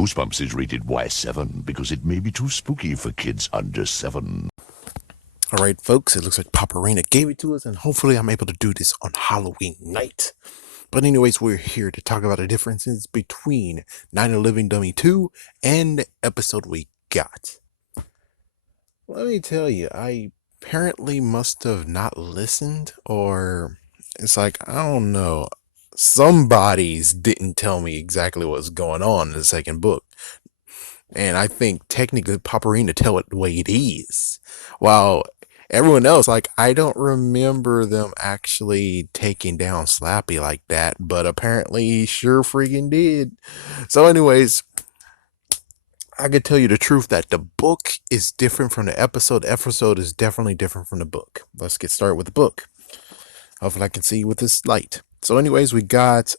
Goosebumps is rated Y7 because it may be too spooky for kids under 7. All right, folks, it looks like Paparina gave it to us, and hopefully I'm able to do this on Halloween night. But anyways, we're here to talk about the differences between Night of the Living Dummy 2 and the episode we got. Let me tell you, I apparently must have not listened, or it's like, I don't know. Somebody's didn't tell me exactly what's going on in the second book. And I think technically Paparina tell it the way it is. While everyone else, like, I don't remember them actually taking down Slappy like that, but apparently he sure freaking did. So anyways, I could tell you the truth that the book is different from the episode. The episode is definitely different from the book. Let's get started with the book. Hopefully I can see with this light. So anyways, we got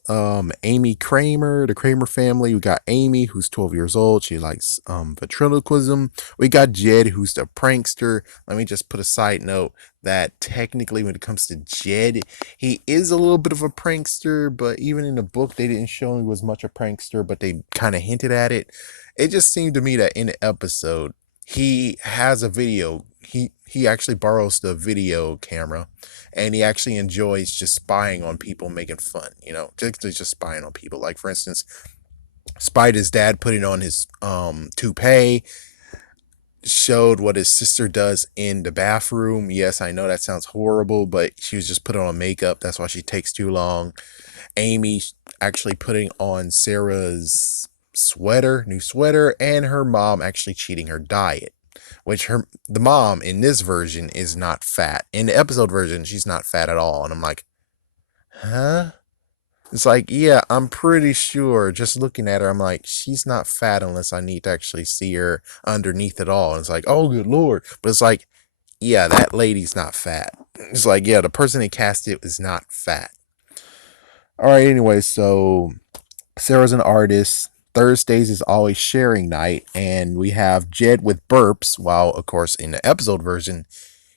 Amy Kramer, the Kramer family. We got Amy, who's 12 years old. She likes ventriloquism. We got Jed, who's the prankster. Let me just put a side note that technically when it comes to Jed, he is a little bit of a prankster, but even in the book, they didn't show he was much a prankster, but they kind of hinted at it. It just seemed to me that in the episode, he has a video. He actually borrows the video camera, and he actually enjoys just spying on people, making fun, just spying on people. Like, for instance, spied his dad putting on his toupee, showed what his sister does in the bathroom. Yes, I know that sounds horrible, but she was just putting on makeup. That's why she takes too long. Amy actually putting on Sarah's new sweater, and her mom actually cheating her diet. Which the mom in this version is not fat. In the episode version, she's not fat at all. And I'm like, huh? It's like, yeah, I'm pretty sure just looking at her, I'm like, she's not fat unless I need to actually see her underneath it all. And it's like, oh, good Lord. But it's like, yeah, that lady's not fat. It's like, yeah, the person they cast it is not fat. All right, anyway, so Sarah's an artist. Thursdays is always sharing night, and we have Jed with burps, while, of course, in the episode version,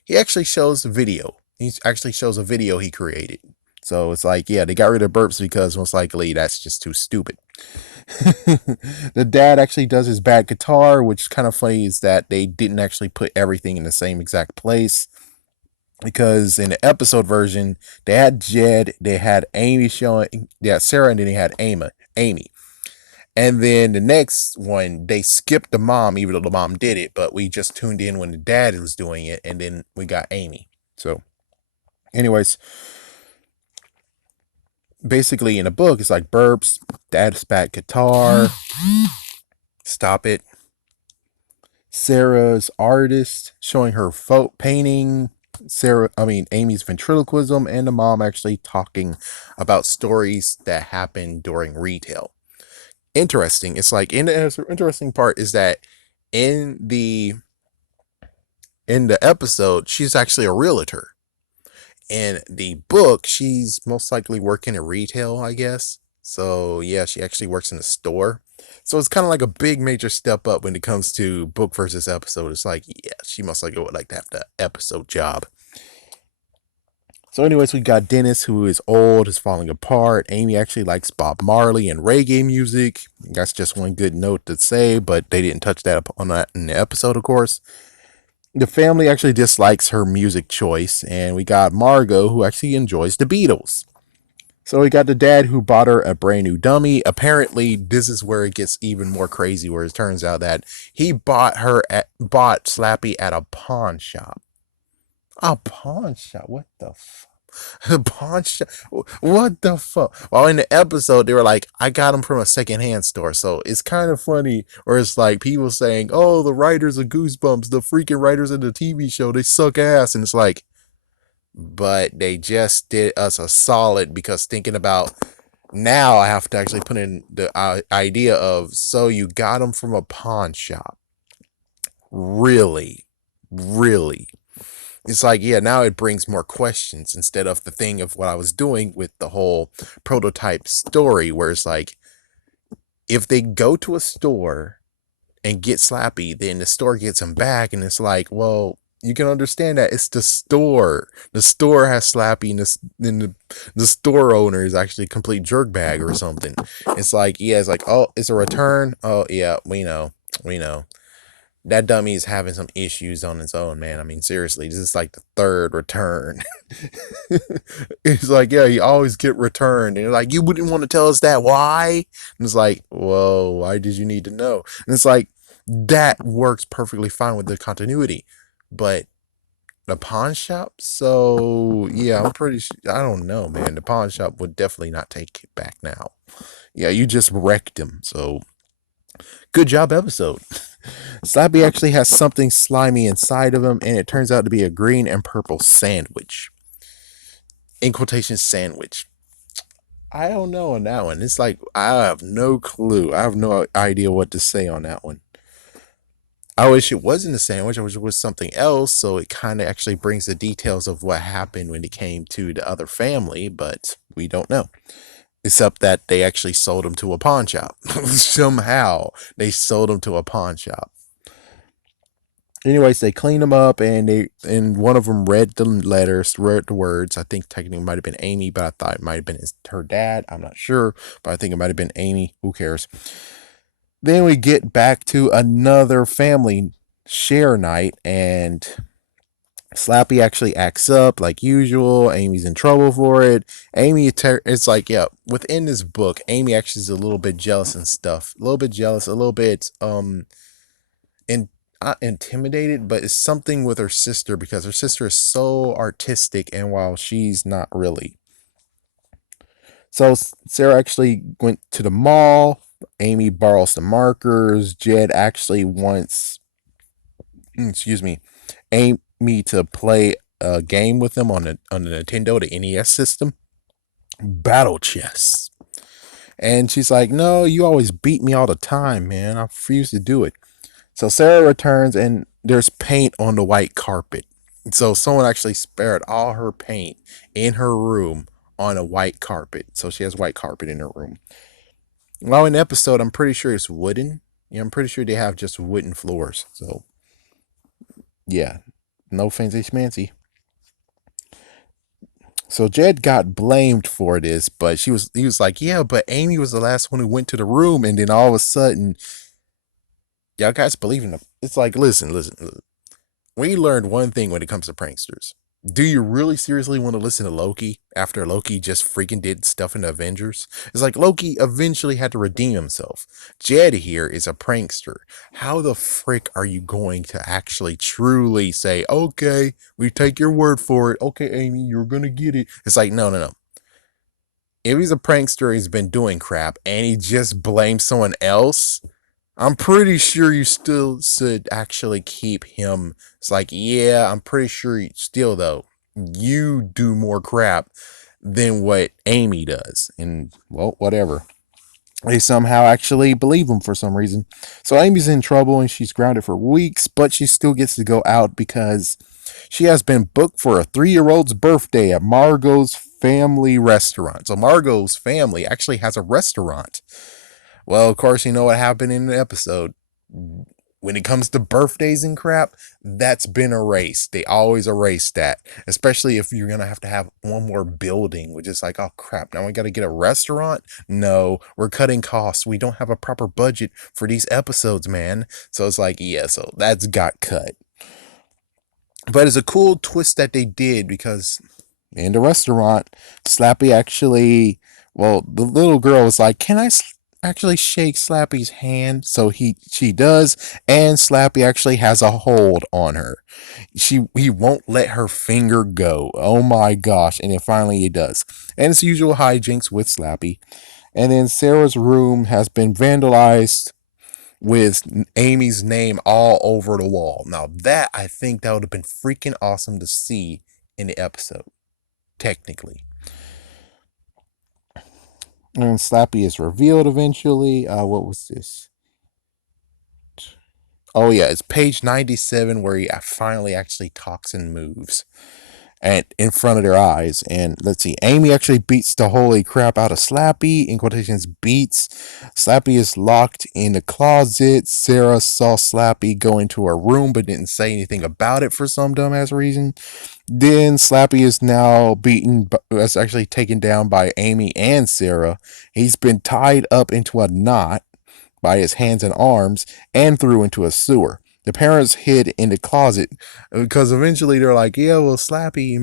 he actually shows the video. He actually shows a video he created. So it's like, yeah, they got rid of burps because most likely that's just too stupid. The dad actually does his bad guitar, which is kind of funny is that they didn't actually put everything in the same exact place. Because in the episode version, they had Jed, they had Amy showing, yeah, Sarah, and then they had Amy. And then the next one, they skipped the mom, even though the mom did it, but we just tuned in when the dad was doing it, and then we got Amy. So, anyways, basically in the book, it's like burps, dad's bad guitar, stop it. Sarah's artist showing her painting, Amy's ventriloquism, and the mom actually talking about stories that happened during retail. Interesting. It's like the interesting part is that in the episode, she's actually a realtor. In the book, she's most likely working in retail, I guess. So yeah, she actually works in a store. So it's kind of like a big major step up when it comes to book versus episode. It's like, yeah, she most likely would like to have the episode job. So anyways, we got Dennis, who is old, is falling apart. Amy actually likes Bob Marley and reggae music. That's just one good note to say, but they didn't touch that on that in the episode, of course. The family actually dislikes her music choice, and we got Margot, who actually enjoys the Beatles. So we got the dad who bought her a brand new dummy. Apparently, this is where it gets even more crazy, where it turns out that he bought Slappy at a pawn shop. A pawn shop? What the fuck? A pawn shop? What the fuck? Well, in the episode, they were like, I got him from a secondhand store. So it's kind of funny, or it's like people saying, oh, the writers of Goosebumps, the freaking writers of the TV show, they suck ass. And it's like, but they just did us a solid, because thinking about now, I have to actually put in the idea of, so you got him from a pawn shop. Really? Really? It's like, yeah, now it brings more questions instead of the thing of what I was doing with the whole prototype story, where it's like, if they go to a store and get Slappy, then the store gets him back, and it's like, well, you can understand that it's the store. The store has Slappy, and the store owner is actually a complete jerkbag or something. It's like, yeah, it's like, oh, it's a return. Oh, yeah, we know. That dummy is having some issues on its own, man. I mean, seriously, this is like the third return. It's like, yeah, you always get returned. And you're like, you wouldn't want to tell us that. Why? And it's like, whoa, why did you need to know? And it's like, that works perfectly fine with the continuity. But the pawn shop? So, yeah, I'm pretty sure. I don't know, man. The pawn shop would definitely not take it back now. Yeah, you just wrecked him. So, good job, episode. Slappy actually has something slimy inside of him, and it turns out to be a green and purple sandwich. In quotation, sandwich. I don't know on that one. It's like, I have no clue. I have no idea what to say on that one. I wish it wasn't a sandwich. I wish it was something else. So it kind of actually brings the details of what happened when it came to the other family, but we don't know. Except that they actually sold him to a pawn shop. Somehow they sold him to a pawn shop. Anyways, they cleaned him up, and one of them read the letters, read the words. I think technically it might have been Amy, but I thought it might have been her dad. I'm not sure, but I think it might have been Amy. Who cares? Then we get back to another family share night, and Slappy actually acts up like usual. Amy's in trouble for it. It's like, yeah, within this book, Amy actually is a little bit jealous and stuff. A little bit jealous, a little bit in not intimidated, but it's something with her sister because her sister is so artistic, and while she's not really. So Sarah actually went to the mall. Amy borrows the markers. Jed actually wants, excuse me, Amy to play a game with them on the Nintendo, the NES system, Battle Chess. And she's like, "No, you always beat me all the time, man. I refuse to do it." So Sarah returns, and there's paint on the white carpet. So someone actually spared all her paint in her room on a white carpet. So she has white carpet in her room. Well, in the episode, I'm pretty sure it's wooden. Yeah, I'm pretty sure they have just wooden floors. So, yeah, no fancy schmancy. So Jed got blamed for this, but he was like, yeah, but Amy was the last one who went to the room, and then all of a sudden, y'all guys believe in them. It's like, listen. We learned one thing when it comes to pranksters. Do you really seriously want to listen to Loki after Loki just freaking did stuff in the Avengers? It's like Loki eventually had to redeem himself. Jed here is a prankster. How the frick are you going to actually truly say, okay, we take your word for it. Okay, Amy, you're going to get it. It's like, no. If he's a prankster, he's been doing crap, and he just blames someone else, I'm pretty sure you still should actually keep him. It's like, yeah, I'm pretty sure still, though, you do more crap than what Amy does. And, well, whatever. They somehow actually believe him for some reason. So Amy's in trouble and she's grounded for weeks, but she still gets to go out because she has been booked for a 3-year-old's birthday at Margot's family restaurant. So Margot's family actually has a restaurant. Well, of course, you know what happened in the episode. When it comes to birthdays and crap, that's been erased. They always erase that, especially if you're going to have one more building, which is like, oh crap, now we got to get a restaurant? No, we're cutting costs. We don't have a proper budget for these episodes, man. So it's like, yeah, so that's got cut. But it's a cool twist that they did because in the restaurant, Slappy actually, well, the little girl was like, can I actually shake Slappy's hand? So she does, and Slappy actually has a hold on her. He won't let her finger go. Oh my gosh. And then finally he does. And it's usual hijinks with Slappy. And then Sarah's room has been vandalized with Amy's name all over the wall. Now that, I think that would have been freaking awesome to see in the episode, technically. And Slappy is revealed eventually. What was this? Oh yeah, it's page 97 where he finally actually talks and moves. and in front of their eyes. And let's see, Amy actually beats the holy crap out of Slappy. In quotations, beats. Slappy is locked in the closet. Sarah saw Slappy go into her room but didn't say anything about it for some dumbass reason. Then Slappy is now beaten, that's actually taken down by Amy and Sarah. He's been tied up into a knot by his hands and arms and threw into a sewer. The parents hid in the closet because eventually they're like, yeah, well, Slappy,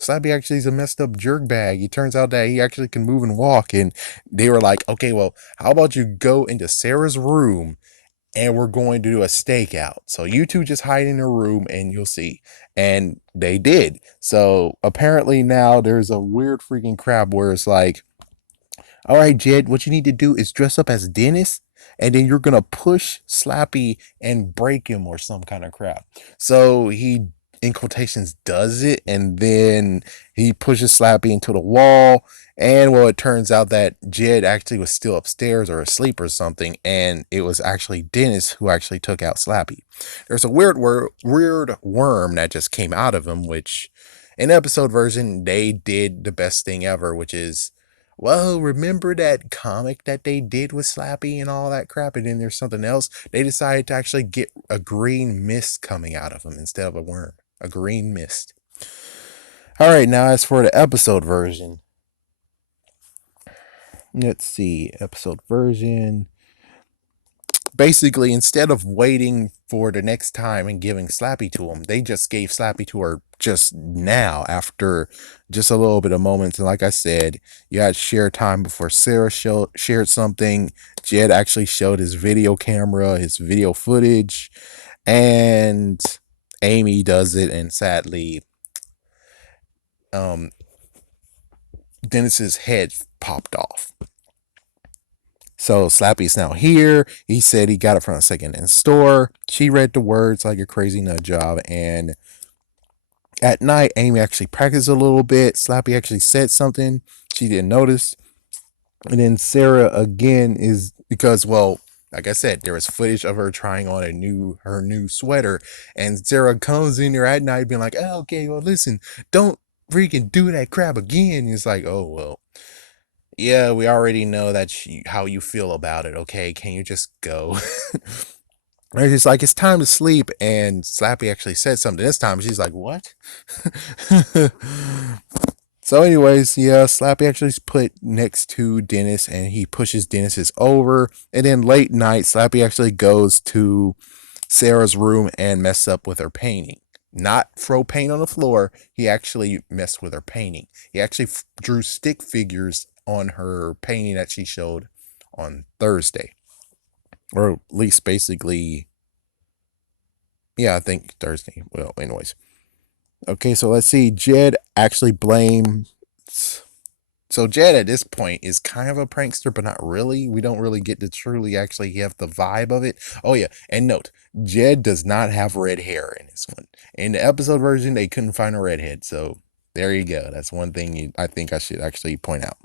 Slappy actually is a messed up jerk bag. It turns out that he actually can move and walk. And they were like, okay, well, how about you go into Sarah's room and we're going to do a stakeout. So you two just hide in a room and you'll see. And they did. So apparently now there's a weird freaking crap where it's like, all right, Jed, what you need to do is dress up as Dennis, and then you're gonna push Slappy and break him or some kind of crap. So he, in quotations, does it, and then he pushes Slappy into the wall. And well, it turns out that Jed actually was still upstairs or asleep or something, and it was actually Dennis who actually took out Slappy. There's a weird worm that just came out of him, which in episode version they did the best thing ever, which is, well, remember that comic that they did with Slappy and all that crap? And then there's something else. They decided to actually get a green mist coming out of him instead of a worm. A green mist. All right, now as for the episode version. Let's see. Episode version. Basically, instead of waiting for the next time and giving Slappy to him, they just gave Slappy to her just now after just a little bit of moments. And like I said, you had share time before Sarah shared something. Jed actually showed his video camera, his video footage, and Amy does it. And sadly, Dennis's head popped off. So Slappy's now here. He said he got it from a second-hand store. She read the words like a crazy nut job. And at night, Amy actually practiced a little bit. Slappy actually said something she didn't notice. And then Sarah again is because, well, like I said, there was footage of her trying on her new sweater. And Sarah comes in there at night being like, oh, okay, well, listen, don't freaking do that crap again. And it's like, oh, well, yeah, we already know how you feel about it. Okay, can you just go? And it's like, it's time to sleep. And Slappy actually said something this time. She's like, what? So, anyways, yeah, Slappy actually put next to Dennis and he pushes Dennis's over. And then late night, Slappy actually goes to Sarah's room and mess up with her painting. Not throw paint on the floor. He actually messed with her painting. He actually drew stick figures on her painting that she showed on Thursday. Or at least basically, yeah, I think Thursday. Well, anyways. Okay, so let's see. Jed actually blames. So Jed at this point is kind of a prankster, but not really. We don't really get to truly actually have the vibe of it. Oh yeah, and note, Jed does not have red hair in this one. In the episode version, they couldn't find a redhead, so there you go. That's one thing I think I should actually point out.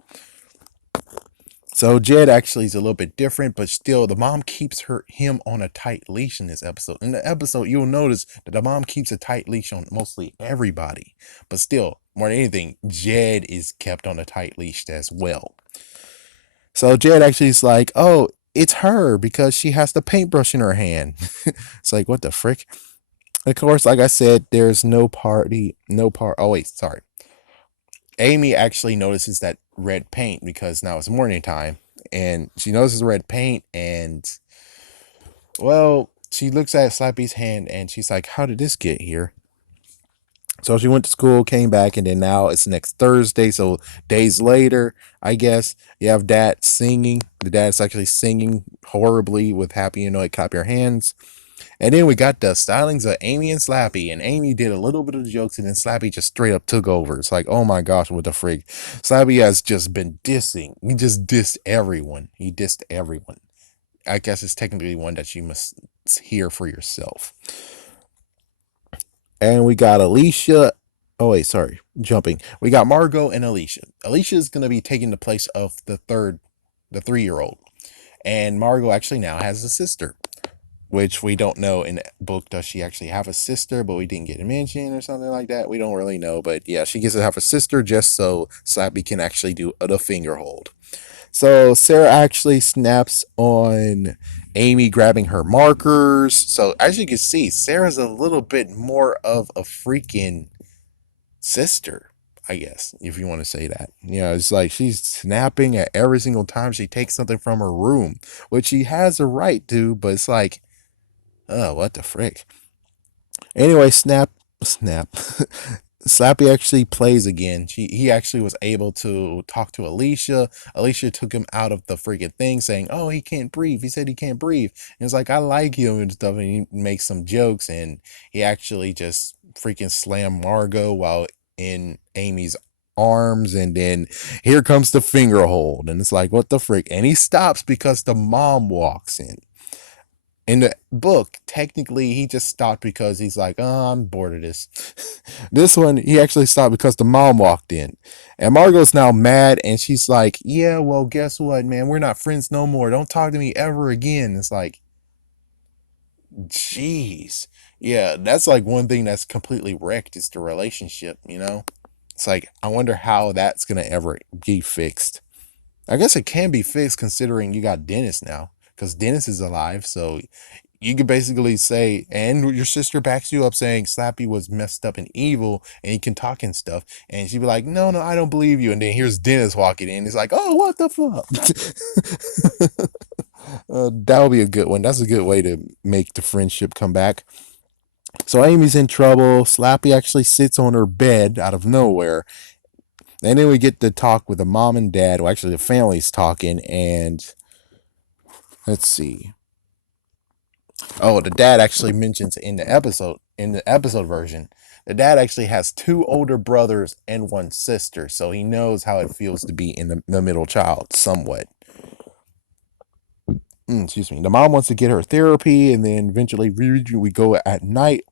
So Jed actually is a little bit different, but still the mom keeps him on a tight leash in this episode. In the episode, you'll notice that the mom keeps a tight leash on mostly everybody. But still, more than anything, Jed is kept on a tight leash as well. So Jed actually is like, oh, it's her because she has the paintbrush in her hand. It's like, what the frick? Of course, like I said, there's no party, no part. Oh, wait, sorry. Amy actually notices that red paint because now it's morning time and she notices red paint and, well, she looks at Slappy's hand and she's like, how did this get here? So she went to school, came back, and then now it's next Thursday. So days later, I guess, you have Dad singing. The dad's actually singing horribly with Happy You Know It, Clap Your Hands. And then we got the stylings of Amy and Slappy, and Amy did a little bit of the jokes, and then Slappy just straight up took over. It's like, oh my gosh, what the frig? Slappy has just been dissing. He just dissed everyone. He dissed everyone. I guess it's technically one that you must hear for yourself. And we got Alicia. Oh wait, sorry, jumping. We got Margot and Alicia. Alicia is going to be taking the place of the 3-year-old, and Margot actually now has a sister. which we don't know in the book. Does she actually have a sister? But we didn't get a mention or something like that. We don't really know. But yeah, she gets to have a sister just so Slappy can actually do the finger hold. So Sarah actually snaps on Amy grabbing her markers. So as you can see, Sarah's a little bit more of a freaking sister, I guess, if you want to say that. Yeah, it's like she's snapping at every single time she takes something from her room, which she has a right to, but it's like, oh, what the frick? Anyway, snap. Slappy actually plays again. He actually was able to talk to Alicia. Alicia took him out of the freaking thing, saying, "Oh, he can't breathe. He said he can't breathe." And it's like I like him and stuff, and he makes some jokes, and he actually just freaking slammed Margot while in Amy's arms, and then here comes the finger hold, and it's like what the frick? And he stops because the mom walks in the book. Technically, he just stopped because he's like, oh, I'm bored of this. This one, he actually stopped because the mom walked in. And Margot's now mad, and she's like, yeah, well, guess what, man? We're not friends no more. Don't talk to me ever again. It's like, jeez. Yeah, that's like one thing that's completely wrecked is the relationship, you know? It's like, I wonder how that's going to ever be fixed. I guess it can be fixed considering you got Dennis now, because Dennis is alive, so you could basically say, and your sister backs you up saying Slappy was messed up and evil and he can talk and stuff. And she'd be like, no, no, I don't believe you. And then here's Dennis walking in. He's like, oh, what the fuck? That would be a good one. That's a good way to make the friendship come back. So Amy's in trouble. Slappy actually sits on her bed out of nowhere. And then we get to talk with the mom and dad. Well, actually, the family's talking. And let's see. Oh, the dad actually mentions in the episode version, the dad actually has two older brothers and one sister, so he knows how it feels to be in the middle child somewhat. Excuse me. The mom wants to get her therapy, and then eventually we go at night,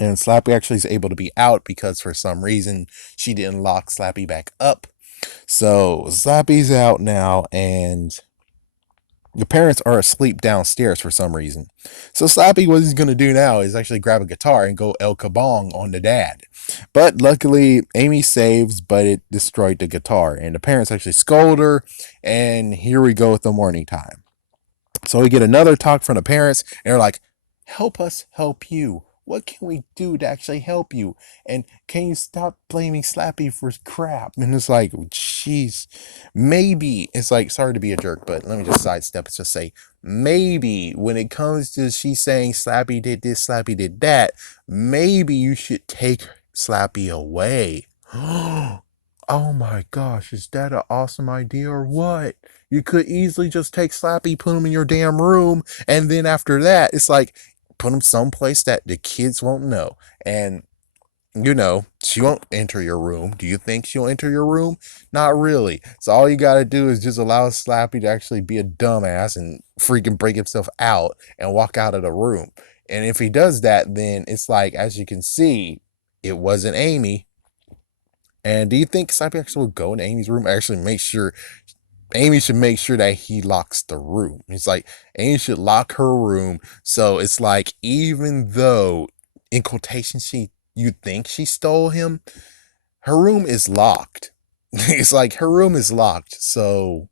and Slappy actually is able to be out because for some reason she didn't lock Slappy back up. So Slappy's out now, and the parents are asleep downstairs for some reason. So Slappy, what he's going to do now is actually grab a guitar and go El Kabong on the dad. But luckily, Amy saves, but it destroyed the guitar. And the parents actually scold her. And here we go with the morning time. So we get another talk from the parents, and they're like, help us help you. What can we do to actually help you? And can you stop blaming Slappy for crap? And it's like, jeez, maybe it's like, sorry to be a jerk, but let me just sidestep and just say, maybe when it comes to she saying Slappy did this, Slappy did that, maybe you should take Slappy away. Oh my gosh, is that an awesome idea or what? You could easily just take Slappy, put him in your damn room, and then after that, it's like put him someplace that the kids won't know. And you know, she won't enter your room. Do you think she'll enter your room? Not really. So all you gotta do is just allow Slappy to actually be a dumbass and freaking break himself out and walk out of the room. And if he does that, then it's like, as you can see, it wasn't Amy. And do you think Slappy actually will go into Amy's room? Actually, make sure Amy should make sure that he locks the room. It's like Amy should lock her room. So it's like, even though in quotation you think she stole him, her room is locked. It's like her room is locked. So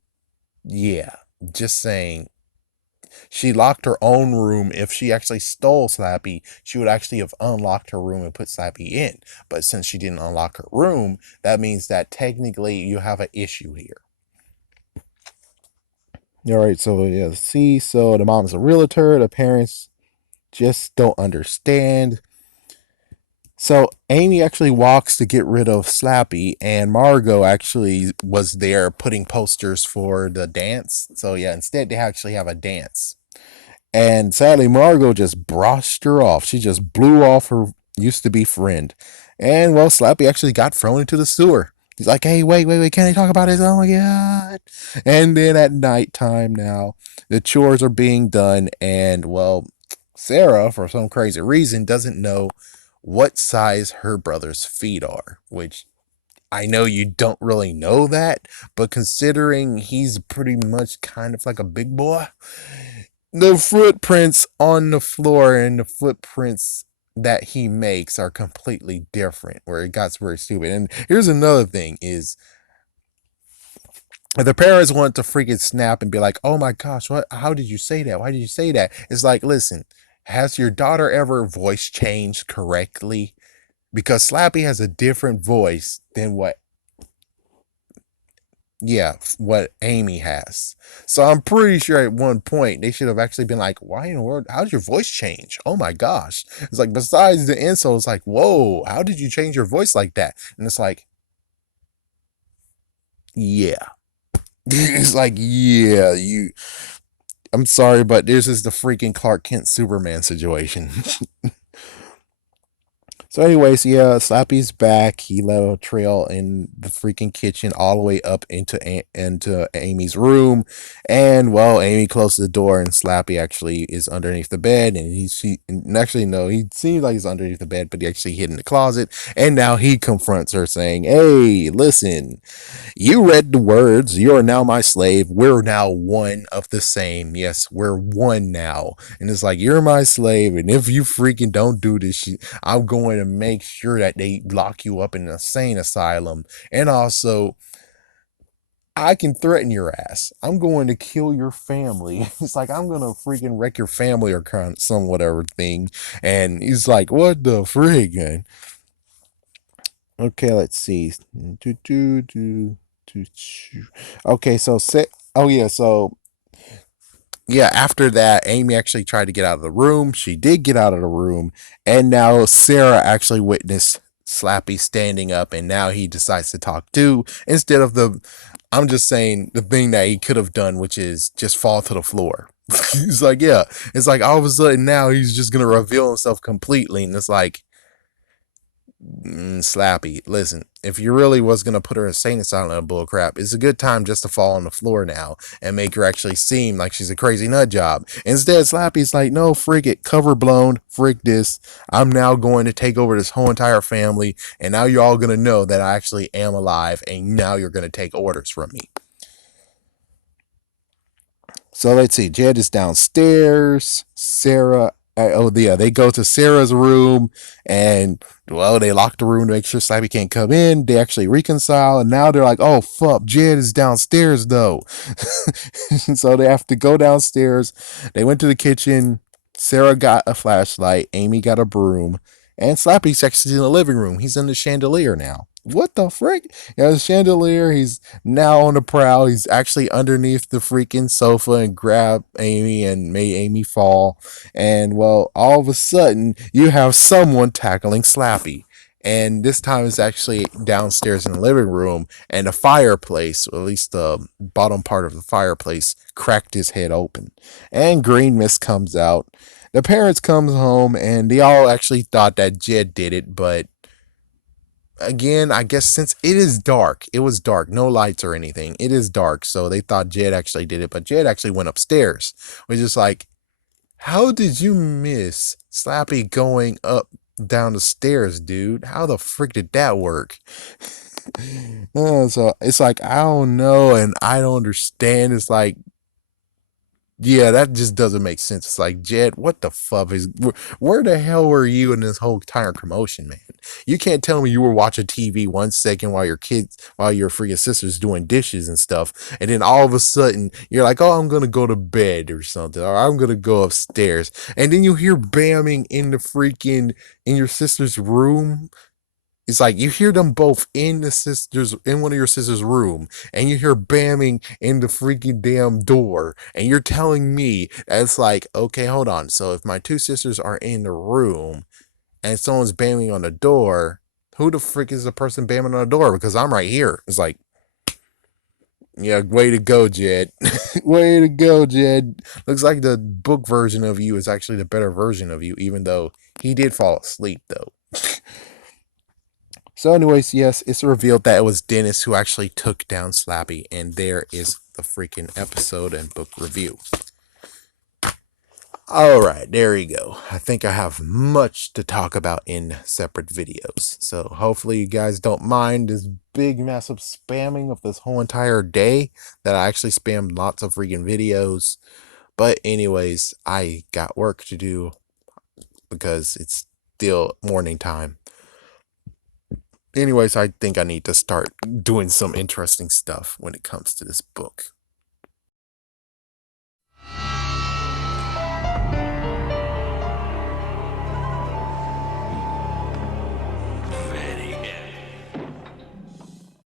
yeah, just saying. She locked her own room. If she actually stole Slappy, she would actually have unlocked her room and put Slappy in. But since she didn't unlock her room, that means that technically you have an issue here. All right, so yeah, see, so the mom's a realtor, the parents just don't understand. So Amy actually walks to get rid of Slappy, and Margot actually was there putting posters for the dance. So yeah, instead they actually have a dance. And sadly, Margot just brushed her off. She just blew off her used to be friend. And well, Slappy actually got thrown into the sewer. He's like, hey, wait, can I talk about this? Oh my God. And then at nighttime now, the chores are being done. And well, Sarah, for some crazy reason, doesn't know what size her brother's feet are, which I know you don't really know that, but considering he's pretty much kind of like a big boy, The footprints on the floor and the footprints that he makes are completely different, where it got very stupid. And here's another thing is the parents want to freaking snap and be like, oh my gosh, what, how did you say that? Why did you say that? It's like, listen, has your daughter ever voice changed correctly? Because Slappy has a different voice than what Amy has. So I'm pretty sure at one point they should have actually been like, why in the world, how did your voice change? Oh my gosh. It's like, besides the insult, it's like, whoa, how did you change your voice like that? And it's like, yeah. It's like, yeah, I'm sorry, but this is the freaking Clark Kent Superman situation. So, anyways, yeah, Slappy's back. He left a trail in the freaking kitchen all the way up into Amy's room, and well, Amy closed the door, and Slappy actually is underneath the bed, and actually no, he seems like he's underneath the bed, but he actually hid in the closet, and now he confronts her, saying, "Hey, listen." You read the words. You are now my slave. We're now one of the same. Yes, we're one now. And it's like, you're my slave. And if you freaking don't do this shit, I'm going to make sure that they lock you up in an insane asylum. And also, I can threaten your ass. I'm going to kill your family. It's like, I'm going to freaking wreck your family or some whatever thing. And he's like, what the freaking? Okay, let's see. Okay, so oh yeah, so yeah, after that, Amy actually tried to get out of the room. She did get out of the room, and now Sarah actually witnessed Slappy standing up, and now he decides to talk too, instead of I'm just saying the thing that he could have done, which is just fall to the floor. He's like, yeah, it's like all of a sudden now he's just gonna reveal himself completely, and it's like, Slappy, listen, if you really was gonna put her insane asylum in bull crap, it's a good time just to fall on the floor now and make her actually seem like she's a crazy nut job. Instead, Slappy's like, no, frig it, cover blown, frig this. I'm now going to take over this whole entire family, and now you're all gonna know that I actually am alive, and now you're gonna take orders from me. So let's see. Jed is downstairs. Sarah. Oh yeah, they go to Sarah's room, and well, they lock the room to make sure Slappy can't come in. They actually reconcile, and now they're like, "Oh fuck, Jed is downstairs though." So they have to go downstairs. They went to the kitchen. Sarah got a flashlight. Amy got a broom, and Slappy's actually in the living room. He's in the chandelier now. What the frick? He has a chandelier. He's now on the prowl. He's actually underneath the freaking sofa and grabbed Amy and made Amy fall. And well, all of a sudden, you have someone tackling Slappy. And this time it's actually downstairs in the living room, and the fireplace, or at least the bottom part of the fireplace, cracked his head open. And green mist comes out. The parents comes home, and they all actually thought that Jed did it, but again, I guess since it is dark, it was dark, no lights or anything. It is dark, so they thought Jed actually did it, but Jed actually went upstairs. Which is like, how did you miss Slappy going up down the stairs, dude? How the frick did that work? So it's like, I don't know, and I don't understand. It's like, yeah, that just doesn't make sense. It's like, Jed, what the fuck is, where the hell were you in this whole entire commotion, man? You can't tell me you were watching TV 1 second while your freaking sister's doing dishes and stuff, and then all of a sudden you're like, oh, I'm gonna go to bed or something, or I'm gonna go upstairs, and then you hear bamming in your sister's room. It's like you hear them both in one of your sister's room, and you hear bamming in the freaking damn door, and you're telling me that it's like, okay, hold on. So if my two sisters are in the room and someone's bamming on the door, who the frick is the person bamming on the door? Because I'm right here. It's like, yeah, way to go, Jed. Way to go, Jed. Looks like the book version of you is actually the better version of you, even though he did fall asleep though. So, anyways, yes, it's revealed that it was Dennis who actually took down Slappy, and there is the freaking episode and book review. Alright, there you go. I think I have much to talk about in separate videos. So, hopefully, you guys don't mind this big, massive spamming of this whole entire day that I actually spammed lots of freaking videos. But anyways, I got work to do because it's still morning time. Anyways, I think I need to start doing some interesting stuff when it comes to this book.